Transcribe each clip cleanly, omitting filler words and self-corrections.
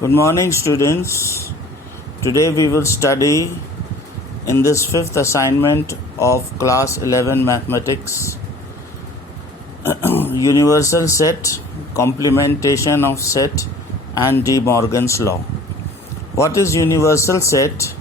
Good morning, students. Today we will study in this fifth assignment of class 11 mathematics universal set, complementation of set and De Morgan's law. What is universal set?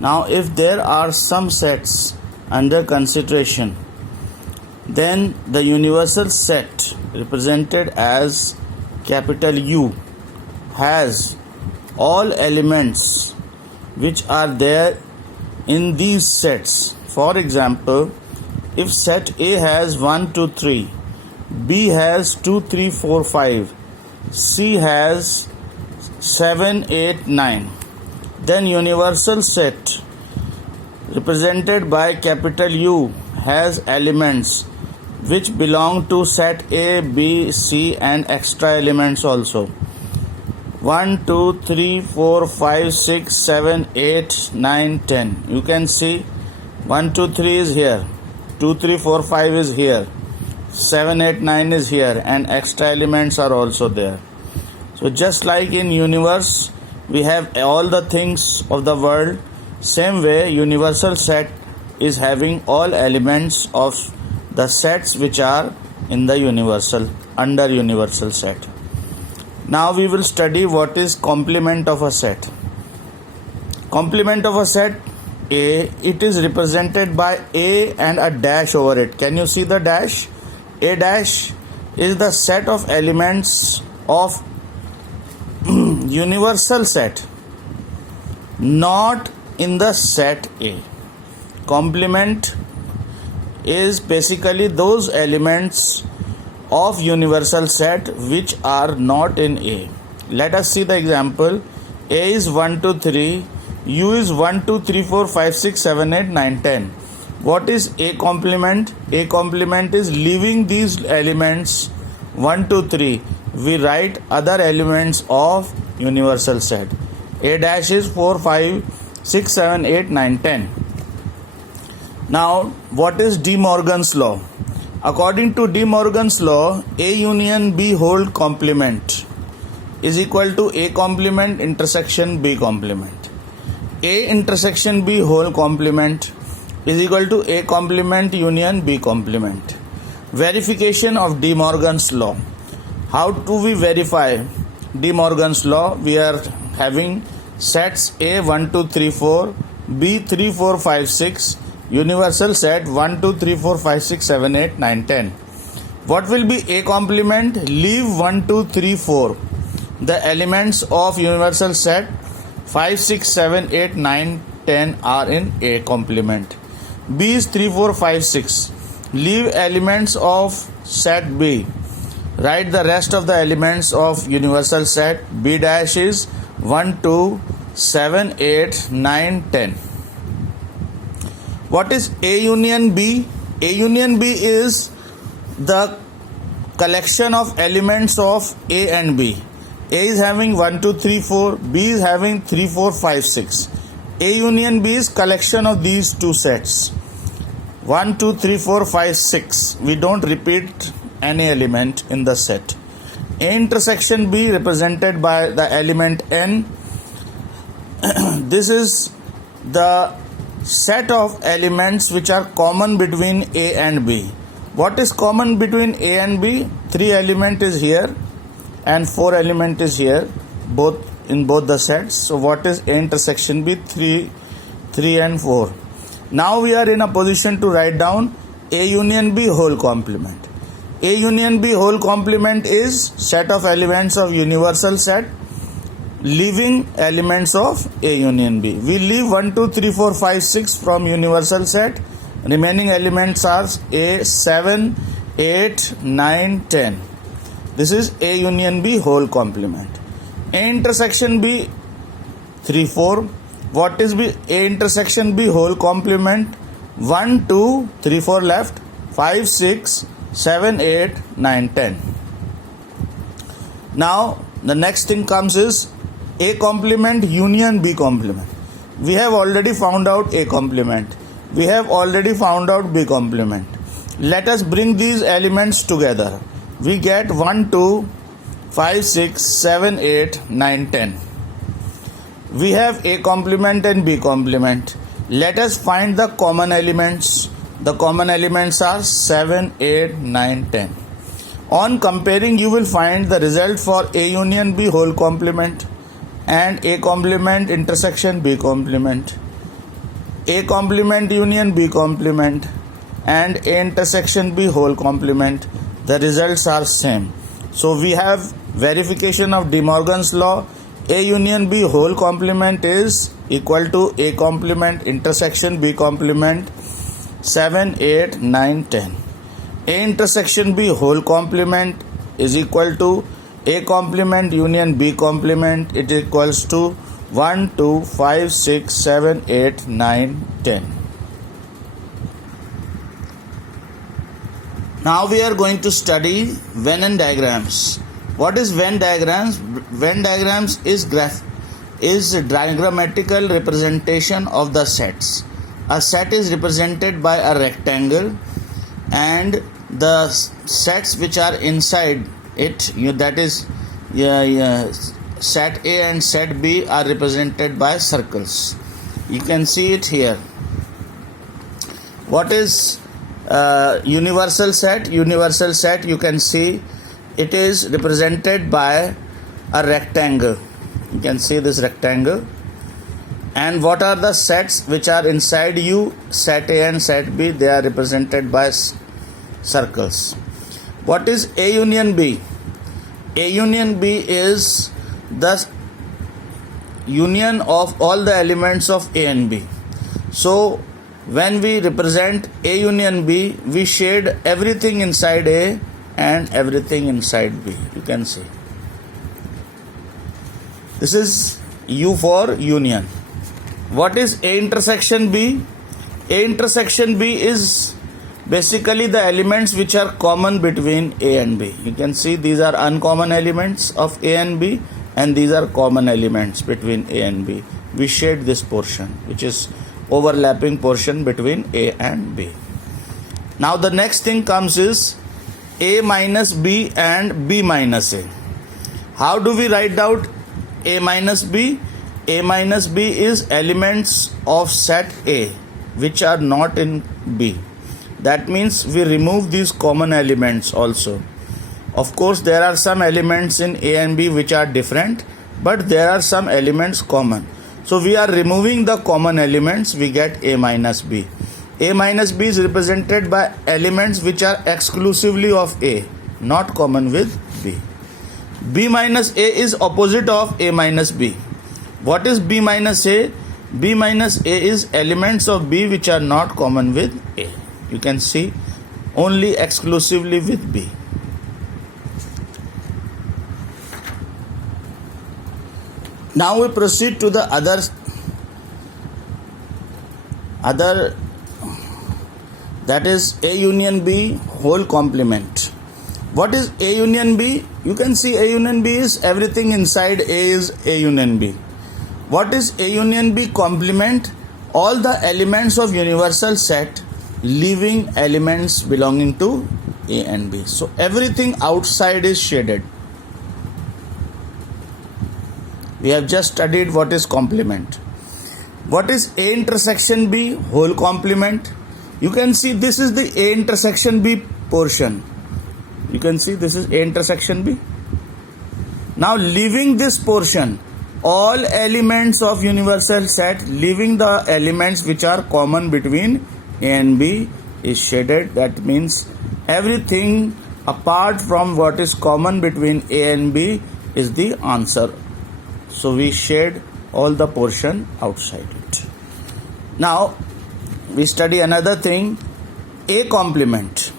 Now if there are some sets under consideration, then the universal set represented as capital U has all elements which are there in these sets. For example, if set A has 1, 2, 3, B has 2, 3, 4, 5, C has 7, 8, 9, then universal set represented by capital U has elements which belong to set A, B, C and extra elements also. 1, 2, 3, 4, 5, 6, 7, 8, 9, 10. You can see 1, 2, 3 is here, 2, 3, 4, 5 is here, 7, 8, 9 is here, and extra elements are also there. So just like in universe, we have all the things of the world, same way universal set is having all elements of the sets which are in the universal, under universal set. Now we will study what is complement of a set. Complement of a set A, it is represented by A and a dash over it. Can you see the dash? A dash is the set of elements of universal set, not in the set A. Complement is basically those elements of universal set which are not in A. Let us see the example. A is 1, 2, 3, U is 1, 2, 3, 4, 5, 6, 7, 8, 9, 10. What is A complement? A complement is leaving these elements 1, 2, 3. We write other elements of universal set. A dash is 4, 5, 6, 7, 8, 9, 10. Now, what is De Morgan's law? According to De Morgan's law, A union B whole complement is equal to A complement intersection B complement. A intersection B whole complement is equal to A complement union B complement. Verification of De Morgan's law. How do we verify De Morgan's law? We are having sets A 1, 2, 3, 4, B 3, 4, 5, 6, universal set 1, 2, 3, 4, 5, 6, 7, 8, 9, 10. What will be A complement? Leave 1, 2, 3, 4. The elements of universal set 5, 6, 7, 8, 9, 10 are in A complement. B is 3, 4, 5, 6. Leave elements of set B. Write the rest of the elements of universal set. B dash is 1, 2, 7, 8, 9, 10. What is A union B? A union B is the collection of elements of A and B. A is having 1, 2, 3, 4. B is having 3, 4, 5, 6. A union B is collection of these two sets. 1, 2, 3, 4, 5, 6. We don't repeat any element in the set. A intersection B represented by the element N. This is the set of elements which are common between A and B. What is common between A and B? 3 element is here and 4 element is here, both in both the sets. So what is A intersection B? 3 and 4. Now we are in a position to write down A union B whole complement. A union B whole complement is set of elements of universal set leaving elements of A union B. We leave 1, 2, 3, 4, 5, 6 from universal set. Remaining elements are A, 7, 8, 9, 10. This is A union B whole complement. A intersection B 3, 4. What is B? A intersection B whole complement? 1, 2, 3, 4 left, 5, 6, 7, 8, 9, 10. Now the next thing comes is A complement union B complement. We have already found out A complement. We have already found out B complement. Let us bring these elements together. We get 1, 2, 5, 6, 7, 8, 9, 10. We have A complement and B complement. Let us find the common elements. The common elements are 7, 8, 9, 10. On comparing, you will find the result for A union B whole complement and A complement intersection B complement. A complement union B complement and A intersection B whole complement. The results are same. So we have verification of De Morgan's law. A union B whole complement is equal to A complement intersection B complement 7, 8, 9, 10. A intersection B whole complement is equal to A complement union B complement. It equals to 1, 2, 5, 6, 7, 8, 9, 10. Now we are going to study Venn diagrams. What is Venn diagrams? Venn diagrams is diagrammatical representation of the sets. A set is represented by a rectangle, and the sets which are inside it, that is set A and set B, are represented by circles. You can see it here. What is universal set? Universal set, you can see it is represented by a rectangle. You can see this rectangle. And what are the sets which are inside U? Set A and set B, they are represented by circles. What is A union B? A union B is the union of all the elements of A and B. So when we represent A union B, we shade everything inside A and everything inside B. You can see. This is U for union. What is A intersection B? A intersection B is basically the elements which are common between A and B. You can see these are uncommon elements of A and B, and these are common elements between A and B. We shade this portion, which is overlapping portion between A and B. Now the next thing comes is A minus B and B minus A. How do we write out A minus B? A minus B is elements of set A which are not in B. That means we remove these common elements also. Of course, there are some elements in A and B which are different, but there are some elements common. So we are removing the common elements, we get A minus B. A minus B is represented by elements which are exclusively of A, not common with B. B minus A is opposite of A minus B. What is B minus A? B minus A is elements of B which are not common with A. You can see only exclusively with B. Now we proceed to the other that is A union B whole complement. What is A union B? You can see A union B is everything inside A is A union B. What is A union B complement? All the elements of universal set leaving elements belonging to A and B. So everything outside is shaded. We have just studied what is complement. What is A intersection B whole complement? You can see this is the A intersection B portion. You can see this is A intersection B. Now leaving this portion, all elements of universal set leaving the elements which are common between A and B is shaded. That means everything apart from what is common between A and B is the answer. So we shade all the portion outside it. Now we study another thing, A complement.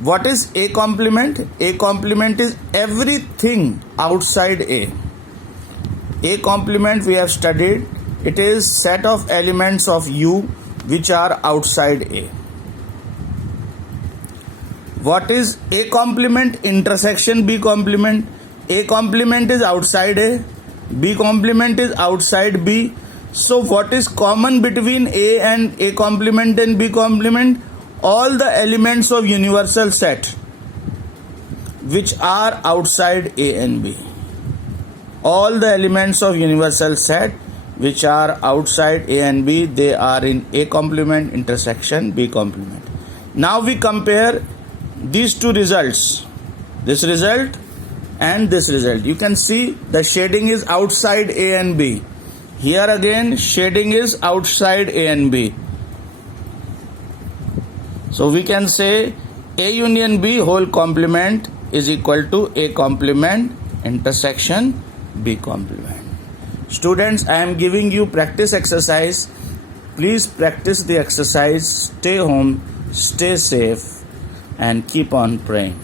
What is A complement? A complement is everything outside A. A complement we have studied, it is set of elements of U which are outside A. What is A complement intersection B complement? A complement is outside A, B complement is outside B. So what is common between A and A complement and B complement? All the elements of universal set which are outside A and B. All the elements of universal set which are outside A and B, they are in A complement intersection B complement. Now we compare these two results, this result and this result. You can see the shading is outside A and B. Here again shading is outside A and B. So we can say A union B whole complement is equal to A complement intersection B complement. Students, I am giving you practice exercise. Please practice the exercise. Stay home, stay safe, and keep on praying.